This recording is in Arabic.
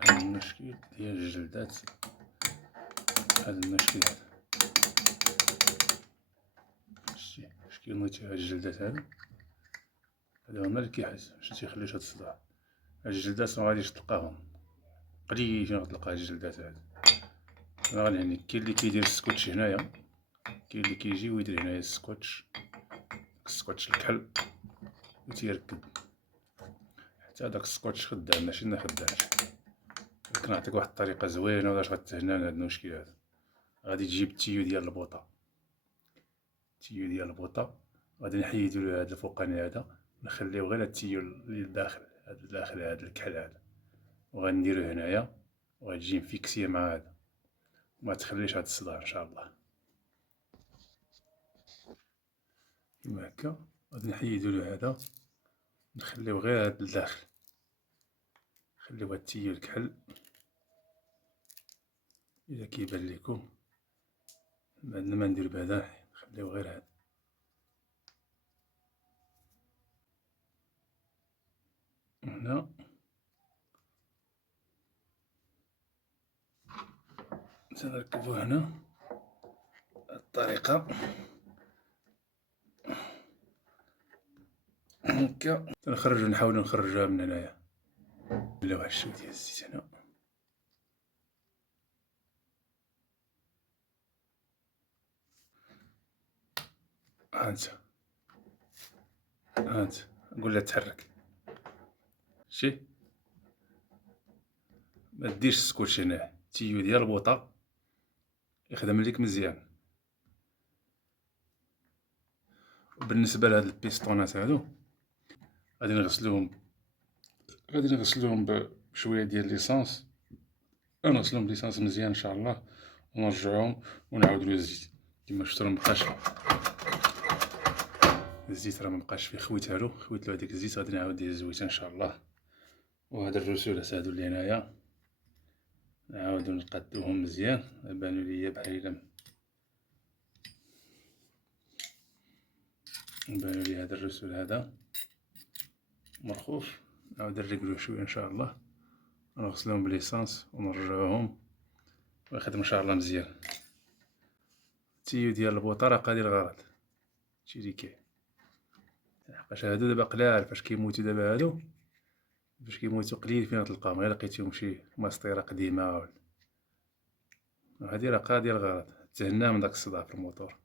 هذا المشكل ديال الجلدات، هذا المشكل هذا شتي اش كينوض هاد الجلدات هادو هما اللي كيحس باش تيخليوش هاد الصداع. هاد الجلدات مغاديش تلقاهم، قليل فين غتلقى هاد الجلدات هادو. يعني كاين اللي كيدير السكوتش هنايا، كاين اللي كيجي ويدير هنايا السكوتش، السكوتش الكحل وتيركب. حتى هداك السكوتش خدام ماشي ما خدامش. كنعطيك واحد الطريقة زوينة باش غتهنا من هاد المشكل هذا. غادي تجيب التيو ديال البوطة، التيو ديال البوطة غادي نحيدو له هاد الفوقاني هذا، نخليو غير هاد التيو اللي لداخل، هاد الداخل هاد الكحل هذا، وغنديرو هنايا وغتجي مفيكسية مع هذا، وما تخليش هاد الصداع ان شاء الله. كيما هكا غادي نحيدو له هذا، نخليو غير هاد الداخل، نخليو هاد التيو الكحل. إلا كيبان ليكم عندنا ما ندير بهذا، نخليو غير هذا. هنا تنركبو هنا الطريقة هكا، تنخرجو نحاولو نخرجوها من هنايا. نبداو واحد شوية ديال الزيت هنا، هانت هانت نقولها تحرك، شتي مديرش السكوتش هناه، التيو ديال البوطة يخدم ليك مزيان. بالنسبة لهاد البيسطونات هادو غادي نغسلوهم بشوية ديال ليسانس، غنغسلوهم بليسانس مزيان ان شاء الله، ونرجعوهم ونعاودو له الزيت. كيما شفتو راه مبقاش الزيت، راه مبقاش فيه، خويتهالو خويتلو هداك الزيت، غادي نعاود ندير الزويته ان شاء الله. وهاد الرسولات هادو اللي هنايا نعاودو نقادوهم مزيان، بانو ليا بحال الا بانو لي هاد الرسول هذا مرخوف، نعاود نريقلوه شويه ان شاء الله، نغسلوهم بليسانس ونرجعوهم ويخدم ان شاء الله مزيان. التيو ديال البوطه راه قادر الغرض، هادشي اللي كاين. لحقاش هادو دابا قلال فاش كيموتو، دابا هادو فاش كيموتو قليل فين تلقاهم، غير لقيتيهم شي مسطيرة قديمة. هادي راه قادية الغرض، تهنا من داك الصداع في الموتور.